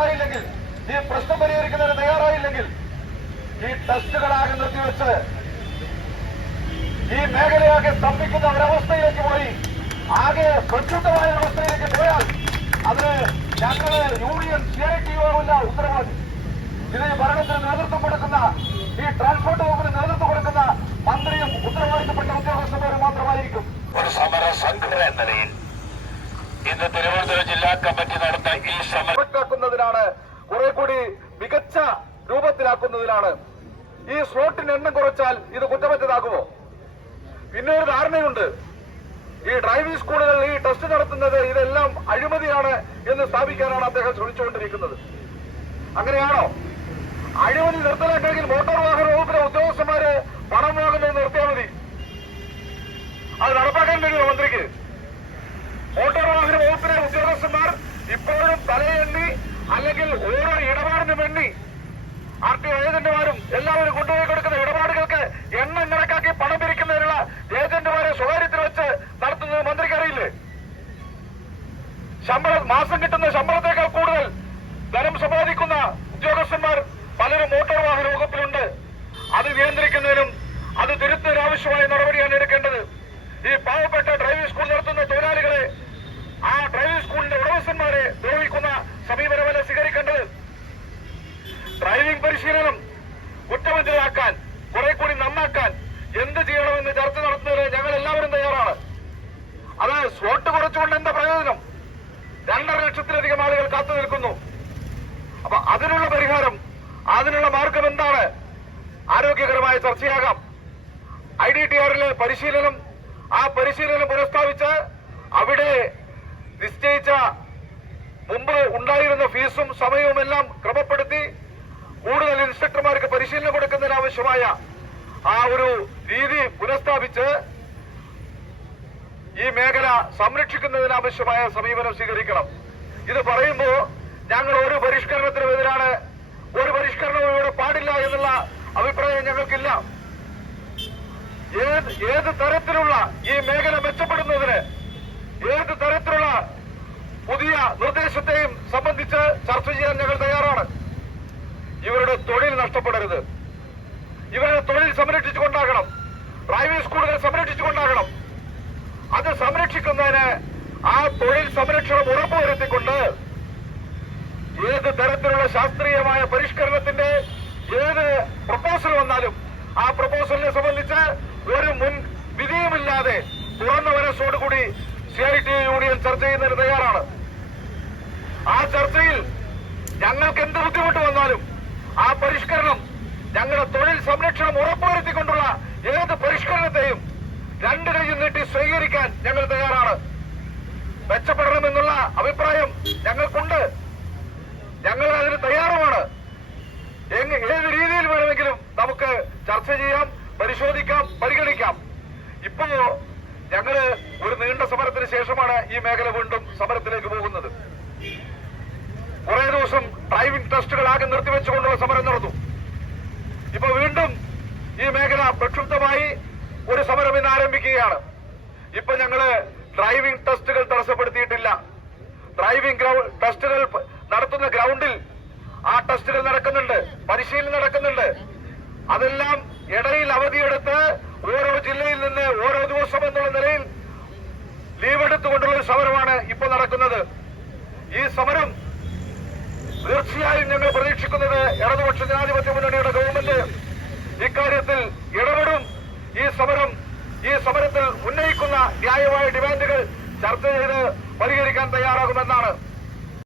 തയ്യാറായില്ലെങ്കിൽ, ഈ പ്രശ്നം പരിഹരിക്കുന്നതിന് തയ്യാറായില്ലെങ്കിൽ ഈ ടെസ്റ്റുകളാകെ നിർത്തിവെച്ച് ഈ മേഖലയാകെ സ്തംഭിക്കുന്ന ഒരവസ്ഥയിലേക്ക് പോയി, ആകെ പ്രക്ഷുബ്ധമായ അവസ്ഥയിലേക്ക് പോയാൽ അതിന് ഞങ്ങള് യൂണിയൻ CITO ഉത്തരവാദി. ഇത് ഭരണത്തിന് നേതൃത്വം കൊടുക്കുന്ന, ഈ ട്രാൻസ്പോർട്ട് വകുപ്പിന് നേതൃത്വം കൊടുക്കുന്ന മന്ത്രിയും ഉത്തരവാദിത്തപ്പെട്ട ഉദ്യോഗസ്ഥന്മാരും മാത്രമായിരിക്കും. ഒരു സമര സംഘടന എന്ന നിലയിൽ ഇന്ന് തിരുവനന്തപുരം ജില്ലാ കമ്മിറ്റി നടന്ന ഈ സമരമാക്കുന്നതിനാണ്, കുറെ കൂടി മികച്ച രൂപത്തിലാക്കുന്നതിനാണ്. ഈ സ്ലോട്ടിന് എണ്ണം കുറച്ചാൽ ഇത് കുറ്റമറ്റതാകുമോ? പിന്നെ ഒരു ധാരണയുണ്ട്, ഈ ഡ്രൈവിംഗ് സ്കൂളുകളിൽ ഈ ടെസ്റ്റ് നടത്തുന്നത് ഇതെല്ലാം അഴിമതിയാണ് എന്ന് സ്ഥാപിക്കാനാണ് അദ്ദേഹം ശ്രമിച്ചുകൊണ്ടിരിക്കുന്നത്. അങ്ങനെയാണോ? അഴിമതി നിർത്തലാക്കണമെങ്കിൽ മോട്ടോർ വാഹന വകുപ്പിലെ ഉദ്യോഗസ്ഥന്മാര് പണം വാങ്ങുന്നത് നിർത്തിയാൽ മതി. അത് നടപ്പാക്കാൻ കഴിയുമോ മന്ത്രിക്ക്? മോട്ടോർ വാഹന വകുപ്പിലെ ഉദ്യോഗസ്ഥന്മാർ ഇപ്പോഴും തലയെണ്ണി അല്ലെങ്കിൽ ഓരോ ഇടപാടിനും എണ്ണി RTO ഏജന്റുമാരും എല്ലാവരും കൊണ്ടുപോയി കൊടുക്കുന്ന ഇടപാടുകൾക്ക് എണ്ണം കണക്കാക്കി പണം പിരിക്കുന്നതിനുള്ള ഏജന്റുമാരെ സ്വകാര്യത്തിൽ വെച്ച് നടത്തുന്നത് മന്ത്രിക്ക് അറിയില്ലേ? മാസം കിട്ടുന്ന ശമ്പളത്തേക്കാൾ കൂടുതൽ ധനം സമ്പാദിക്കുന്ന ഉദ്യോഗസ്ഥന്മാർ പലരും മോട്ടോർ വാഹന വകുപ്പിലുണ്ട്. അത് നിയന്ത്രിക്കുന്നതിനും അത് തിരുത്തുന്നതിനാവശ്യമായ നടപടിയാണ് എടുക്കേണ്ടത്. ഈ പാവപ്പെട്ട ഡ്രൈവിംഗ് സ്കൂൾ നടത്തുന്ന തൊഴിലാളികളെ, ആ ഡ്രൈവിംഗ് സ്കൂളിന്റെ ഉടമസ്ഥന്മാരെ ദ്രോഹിക്കുന്ന സമീപനമല്ല സ്വീകരിക്കേണ്ടത്. ഡ്രൈവിംഗ് പരിശീലനം കുറ്റമറ്റതാക്കാൻ, കുറെ കൂടി നന്നാക്കാൻ എന്ത് ചെയ്യണമെന്ന് ചർച്ച നടത്തുന്നതിന് ഞങ്ങൾ എല്ലാവരും തയ്യാറാണ്. അത് സ്ലോട്ട് കുറച്ചുകൊണ്ട് എന്താ പ്രയോജനം? 2.5 ലക്ഷത്തിലധികം ആളുകൾ കാത്തു നിൽക്കുന്നു. അപ്പൊ അതിനുള്ള പരിഹാരം, അതിനുള്ള മാർഗം എന്താണ്? ആരോഗ്യകരമായ ചർച്ചയാകാം. IDTRലെ പരിശീലനം, ആ പരിശീലനം പുനഃസ്ഥാപിച്ച് അവിടെ നിശ്ചയിച്ച മുമ്പ് ഉണ്ടായിരുന്ന ഫീസും സമയവും എല്ലാം ക്രമപ്പെടുത്തി കൂടുതൽ ഇൻസ്ട്രക്ടർമാർക്ക് പരിശീലനം കൊടുക്കുന്നതിന് ആവശ്യമായ ആ ഒരു രീതി പുനഃസ്ഥാപിച്ച് ഈ മേഖല സംരക്ഷിക്കുന്നതിന് ആവശ്യമായ സമീപനം സ്വീകരിക്കണം. ഇത് പറയുമ്പോൾ ഞങ്ങൾ ഒരു പരിഷ്കരണത്തിനും എതിരാണ്, ഒരു പരിഷ്കരണവും ഇവിടെ പാടില്ല എന്നുള്ള അഭിപ്രായം ഞങ്ങൾക്കില്ല. ഏത് തരത്തിലുള്ള ഈ മേഖല മെച്ചപ്പെടുന്നതിന് ഏത് തരത്തിലുള്ള പുതിയ നിർദ്ദേശത്തെയും സംബന്ധിച്ച് ചർച്ച ചെയ്യാൻ ഞങ്ങൾ തയ്യാറാണ്. ഇവരുടെ തൊഴിൽ നഷ്ടപ്പെടരുത്. ഇവരുടെ തൊഴിൽ സംരക്ഷിച്ചുകൊണ്ടാകണം. ഡ്രൈവിംഗ് സ്കൂളുകൾ സംരക്ഷിച്ചുകൊണ്ടാകണം. അത് സംരക്ഷിക്കുന്നതിന് ആ തൊഴിൽ സംരക്ഷണം ഉറപ്പുവരുത്തിക്കൊണ്ട് ഏത് തരത്തിലുള്ള ശാസ്ത്രീയമായ പരിഷ്കരണത്തിന്റെ ഏത് പ്രപ്പോസൽ വന്നാലും ആ പ്രപ്പോസലിനെ സംബന്ധിച്ച് ഒരു മുൻ വിധിയുമില്ലാതെ തുറന്ന മനസ്സോടുകൂടി CITO യൂണിയൻ ചർച്ച ചെയ്യുന്നതിന് തയ്യാറാണ്. ആ ചർച്ചയിൽ ഞങ്ങൾക്ക് എന്ത് ബുദ്ധിമുട്ട് വന്നാലും ആ പരിഷ്കരണം, ഞങ്ങളുടെ തൊഴിൽ സംരക്ഷണം ഉറപ്പുവരുത്തിക്കൊണ്ടുള്ള ഏത് പരിഷ്കരണത്തെയും 2 കൈ നീട്ടി സ്വീകരിക്കാൻ ഞങ്ങൾ തയ്യാറാണ്. മെച്ചപ്പെടണമെന്നുള്ള അഭിപ്രായം ഞങ്ങൾക്കുണ്ട്. ഞങ്ങൾ അതിന് തയ്യാറുമാണ്. ഏത് രീതിയിൽ വേണമെങ്കിലും നമുക്ക് ചർച്ച ചെയ്യാം, പരിശോധിക്കാം, പരിഗണിക്കാം. ഇപ്പോ ഞങ്ങള് ഒരു നീണ്ട സമരത്തിന് ശേഷമാണ് ഈ മേഖല വീണ്ടും സമരത്തിലേക്ക് പോകുന്നത്. കുറെ ദിവസം ഡ്രൈവിംഗ് ടെസ്റ്റുകൾ ആകെ നിർത്തിവെച്ചുകൊണ്ടുള്ള സമരം നടന്നു. ഇപ്പൊ വീണ്ടും ഈ മേഖല പ്രക്ഷുബ്ധമായി ഒരു സമരം ഇന്ന് ആരംഭിക്കുകയാണ്. ഇപ്പൊ ഞങ്ങള് ഡ്രൈവിംഗ് ടെസ്റ്റുകൾ തടസ്സപ്പെടുത്തിയിട്ടില്ല. ഡ്രൈവിംഗ് ടെസ്റ്റുകൾ നടത്തുന്ന ഗ്രൗണ്ടിൽ ആ ടെസ്റ്റുകൾ നടക്കുന്നുണ്ട്, പരിശീലനം നടക്കുന്നുണ്ട്. അതെല്ലാം ഇടയിൽ അവധിയെടുത്ത് ഓരോ ജില്ലയിൽ നിന്ന് ഓരോ ദിവസം എന്നുള്ള നിലയിൽ ലീവ് എടുത്തുകൊണ്ടുള്ള ഒരു സമരമാണ് ഇപ്പോൾ നടക്കുന്നത്. ഈ സമരം തീർച്ചയായും ഞങ്ങൾ പ്രതീക്ഷിക്കുന്നത് ഇടതുപക്ഷ ജനാധിപത്യ മുന്നണിയുടെ ഗവൺമെന്റ് ഇക്കാര്യത്തിൽ ഇടപെടും. ഈ സമരത്തിൽ ഉന്നയിക്കുന്ന ന്യായമായ ഡിമാൻഡുകൾ ചർച്ച ചെയ്ത് പരിഹരിക്കാൻ തയ്യാറാകുമെന്നാണ്.